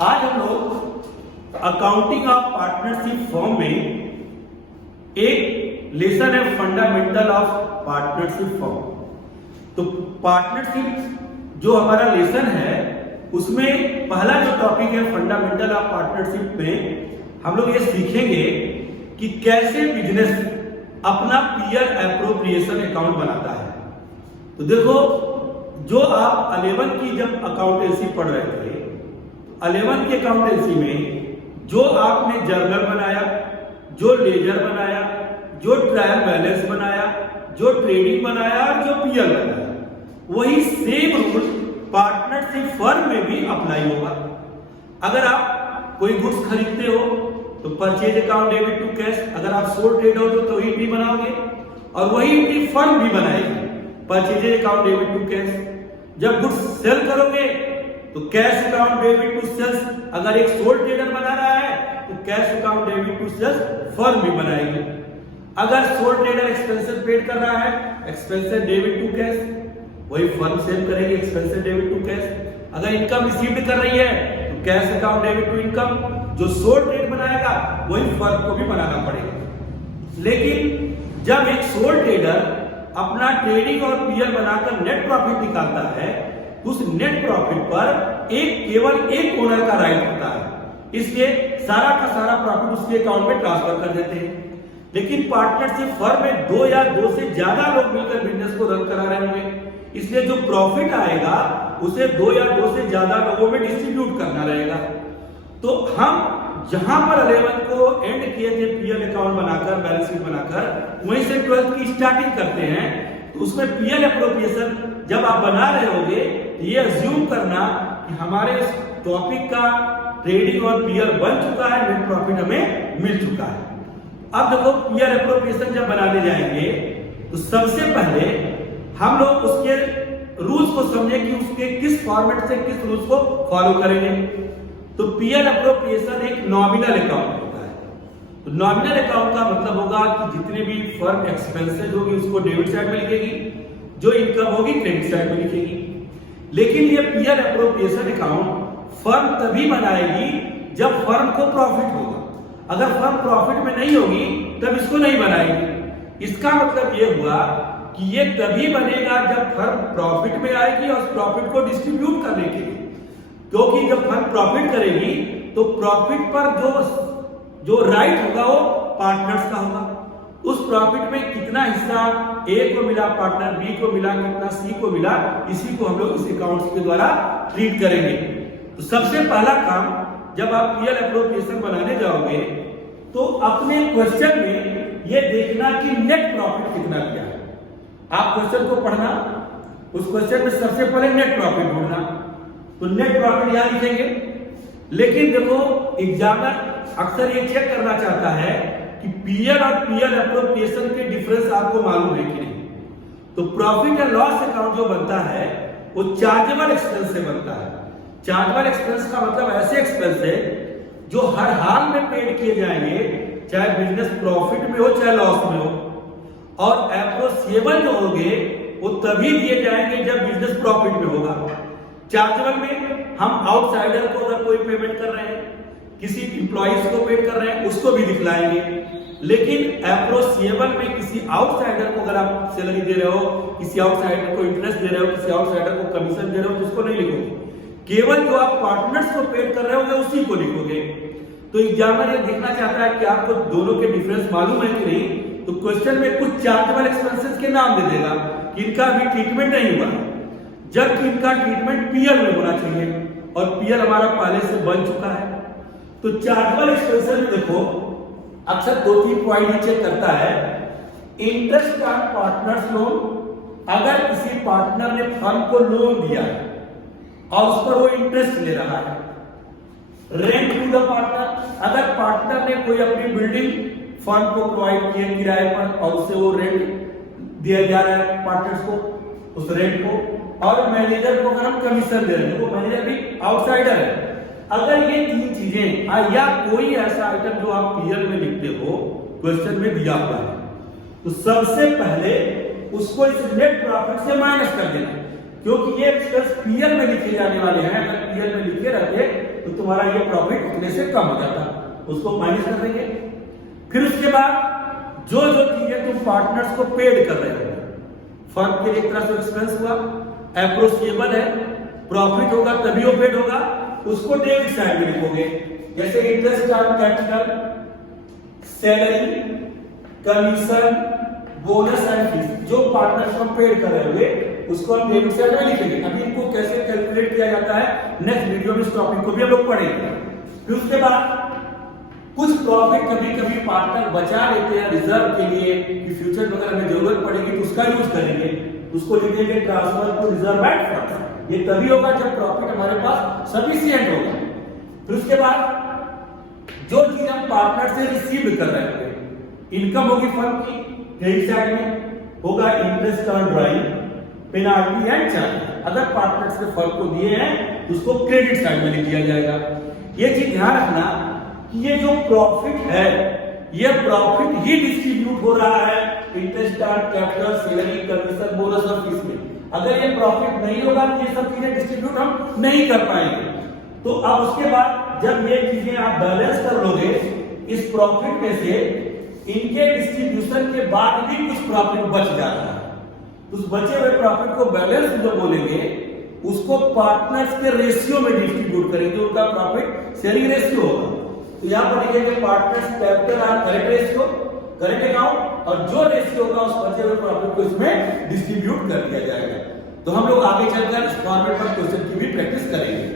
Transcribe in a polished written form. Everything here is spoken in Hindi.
आज हम लोग अकाउंटिंग ऑफ पार्टनरशिप फॉर्म में एक लेसन है फंडामेंटल ऑफ पार्टनरशिप फॉर्म। तो पार्टनरशिप जो हमारा लेसन है उसमें पहला जो टॉपिक है फंडामेंटल ऑफ पार्टनरशिप में हम लोग ये सीखेंगे कि कैसे बिजनेस अपना पीयर एप्रोप्रिएशन अकाउंट बनाता है। तो देखो, जो आप 11 की जब अकाउंटेंसी पढ़ रहे थे, 11 की अकाउंटेंसी में जो आपने जर्नल बनाया, जो लेजर बनाया, जो ट्रायल बैलेंस बनाया, जो ट्रेडिंग बनाया और जो पीएल बनाया, वही सेम रूल पार्टनरशिप फर्म में भी अप्लाई होगा। अगर आप कोई गुड्स खरीदते हो तो purchase account debit to cash, अगर आप सोल ट्रेड हो तो एंट्री बनाओगे और वही एंट्री फर्म भी बनाएगी, purchase account debit to cash. जब गुड्स सेल करोगे तो cash account debit to sales, अगर एक सोल ट्रेडर बना रहा है तो cash account debit to sales firm भी बनाएगी। अगर सोल ट्रेडर एक्सपेंसेस पेड कर रहा है, एक्सपेंसेस डेबिट टू कैश, वही फर्म सेल करेगी एक्सपेंसेस डेबिट टू कैश। अगर इनकम रिसीव्ड कर रही है तो cash account debit to income, जो सोल ट्रेड बनाएगा वही फर्म को भी बनाना पड़ेगा। लेकिन जब एक सोल ट्रेडर अपना ट्रेडिंग और पीएल बनाकर नेट प्रॉफिट निकालता है, उस नेट प्रॉफिट पर केवल एक ओनर का राइट होता है, इसलिए सारा का सारा प्रॉफिट उसके अकाउंट में ट्रांसफर कर देते हैं। लेकिन पार्टनरशिप फर्म में 2 या 2 से ज्यादा लोग मिलकर बिजनेस को रन करा रहे होंगे, इसलिए जो प्रॉफिट आएगा उसे 2 या 2 से ज्यादा लोगों में डिस्ट्रीब्यूट करना रहेगा। तो हम जहां पर 11 को एंड किए थे पीएल अकाउंट बनाकर, बैलेंस शीट बनाकर, वहीं से 12th की स्टार्टिंग करते हैं। तो उसमें पीएल एप्रोप्रिएशन जब आप बना रहे होगे तो ये अज्यूम करना कि हमारे टॉपिक का ट्रेडिंग और पीएल बन चुका है, नेट प्रॉफिट हमें मिल चुका है। अब देखो, पीएल एप्रोप्रिएशन जब बनाने जाएंगे तो सबसे पहले हम लोग उसके रूल्स को समझे कि उसके किस फॉर्मेट से किस रूल्स को फॉलो करेंगे। तो पीएल एप्रोप्रिएशन एक नॉमिनल अकाउंट होता है। तो नॉमिनल अकाउंट का मतलब होगा कि जितने भी फर्म एक्सपेंसेस होगी उसको डेबिट साइड में लिखेगी, जो इनकम होगी क्रेडिट साइड में लिखेगी। लेकिन ये पीएल एप्रोप्रिएशन अकाउंट फर्म तभी बनाएगी जब फर्म को प्रॉफिट होगा। अगर फर्म प्रॉफिट में नहीं होगी तब इसको नहीं बनाएगी। इसका मतलब ये हुआ कि ये तभी बनेगा जब फर्म प्रॉफिट में आएगी और प्रॉफिट को डिस्ट्रीब्यूट करने के लिए, क्योंकि जब फर्म प्रॉफिट करेगी तो प्रॉफिट पर जो राइट होगा वो पार्टनर्स का होगा। उस प्रॉफिट में कितना हिस्सा ए को मिला, पार्टनर बी को मिला, कितना सी को मिला, इसी को हम लोग इस अकाउंट्स के द्वारा ट्रीट करेंगे। तो सबसे पहला काम, जब आप पीएल एप्रोप्रिएशन बनाने जाओगे तो अपने क्वेश्चन में ये देखना कि नेट प्रॉफिट कितना किया है। आप क्वेश्चन को पढ़ना, उस क्वेश्चन में सबसे पहले नेट प्रॉफिट ढूंढना, तो नेट प्रॉफिट यहां लिखेंगे। लेकिन देखो, एग्जामिनर अक्सर ये चेक करना चाहता है कि पीएल और पीएल एप्रोप्रिएशन के डिफरेंस आपको मालूम है कि नहीं। तो प्रॉफिट एंड लॉस अकाउंट जो बनता है वो चार्जेबल एक्सपेंस से बनता है। चार्जेबल एक्सपेंस का मतलब ऐसे एक्सपेंस है जो हर हाल में पेड किए जाएंगे, चाहे बिजनेस प्रॉफिट में हो चाहे लॉस में हो। और एप्रोसिएबल जो होंगे वो तभी दिए जाएंगे जब बिजनेस प्रॉफिट में होगा। चार्जेबल में हम आउटसाइडर को अगर कोई पेमेंट कर रहे हैं, किसी इंप्लॉइज को पेड कर रहे हैं, उसको भी दिखलाएंगे। लेकिन एप्रोसिएबल में किसी आउटसाइडर को अगर आप सैलरी दे रहे हो, किसी आउटसाइडर को इंटरेस्ट दे रहे हो, किसी आउटसाइडर को कमीशन दे रहे हो, तो उसको नहीं लिखोगे। केवल जो आप पार्टनर्स को पेड कर रहे होगे उसी को लिखोगे। तो एग्जामिनर ये देखना चाहता है कि आपको दोनों के डिफरेंस मालूम है कि नहीं। तो क्वेश्चन में कुछ चार्जेबल एक्सपेंसेस के नाम दे देगा कि इनका अभी ट्रीटमेंट नहीं हुआ, जबकि इनका ट्रीटमेंट पीएल में होना चाहिए और पीएल हमारा पहले से बन चुका है। तो चार्जेबल एक्सपेंसेस में देखो, अक्सर 2-3 पॉइंट नीचे करता है। इंटरेस्ट ऑन पार्टनर्स लोन, अगर किसी पार्टनर ने फर्म को लोन दिया और उस पर वो इंटरेस्ट ले रहा है। रेंट टू द पार्टनर, अगर पार्टनर ने कोई अपनी बिल्डिंग फर्म को प्रोवाइड किए किराए पर और उससे वो रेंट दिया जा रहा है पार्टनर्स को, उस रेंट को, और मैनेजर को अगर हम कमीशन दे रहे हैं, वो मैनेजर भी आउटसाइडर है। अगर ये 3 चीजें या कोई ऐसा आइटम जो आप पीएल में लिखते हो क्वेश्चन में दिया हुआ है, तो सबसे पहले उसको इस नेट प्रॉफिट से माइनस कर देना क्योंकि ये एक्सपेंस पीएल में लिखे जाने वाले हैं। अगर पीएल में लिखे रहते तो तुम्हारा ये प्रॉफिट उतने से कम हो जाता, उसको माइनस कर देंगे। फिर उसके बाद जो जो चीजें तुम पार्टनर्स को पेड कर रहे हो, फर्म के लिए एक तरह से एक्सपेंस हुआ, एप्रोचिएबल है, प्रॉफिट होगा तभी वो पेड होगा, उसको डेबिट साइड में लिखोगे। जैसे interest on capital, salary, commission, bonus and fees, जो पार्टनर्स हम पेड कर रहे होंगे उसको हम डेबिट साइड में लिखेंगे। अभी इनको कैसे कैलकुलेट किया जाता है नेक्स्ट वीडियो में इस टॉपिक को भी हम लोग पढ़ेंगे। फिर उसके बाद कुछ प्रॉफिट कभी कभी पार्टनर बचा लेते हैं रिजर्व के लिए कि फ्यूचर में अगर हमें जरूरत पड़ेगी तो उसका यूज करेंगे, उसको लिखेंगे transfer to reserve at fund. ये तभी होगा जब प्रॉफिट हमारे पास सफिशिएंट होगा। फिर उसके बाद जो चीज हम पार्टनर से रिसीव कर रहे होंगे, इनकम होगी फर्म की, क्रेडिट साइड में होगा interest on drawing, penalty and charge. अगर पार्टनर्स ने फर्म को दिए हैं तो उसको क्रेडिट साइड में लिख दिया जाएगा। ये चीज ध्यान रखना कि ये जो प्रॉफिट है ये प्रॉफिट ही डिस्ट्रीब्यूट हो रहा है interest on capital, salary, commission, bonus और फीस में। अगर ये प्रॉफिट नहीं होगा तो ये सब चीजें डिस्ट्रीब्यूट हम नहीं कर पाएंगे। तो अब उसके बाद जब ये चीजें आप बैलेंस कर लोगे इस प्रॉफिट में से, इनके डिस्ट्रीब्यूशन के बाद भी कुछ प्रॉफिट बच जाता है, उस बचे हुए प्रॉफिट को बैलेंस जो बोलेंगे उसको पार्टनर्स के रेशियो में डिस्ट्रीब्यूट करेंगे, उनका प्रॉफिट शेयरिंग रेशियो होगा। तो यहां पर लिखेंगे पार्टनर्स कैपिटल और करेंट रेशियो, करेंट अकाउंट, और जो रेशियो होगा उस बचे हुए प्रॉफिट को इसमें डिस्ट्रीब्यूट कर दिया जाएगा। तो हम लोग आगे चलकर इस फॉर्मेट पर क्वेश्चन की भी प्रैक्टिस करेंगे।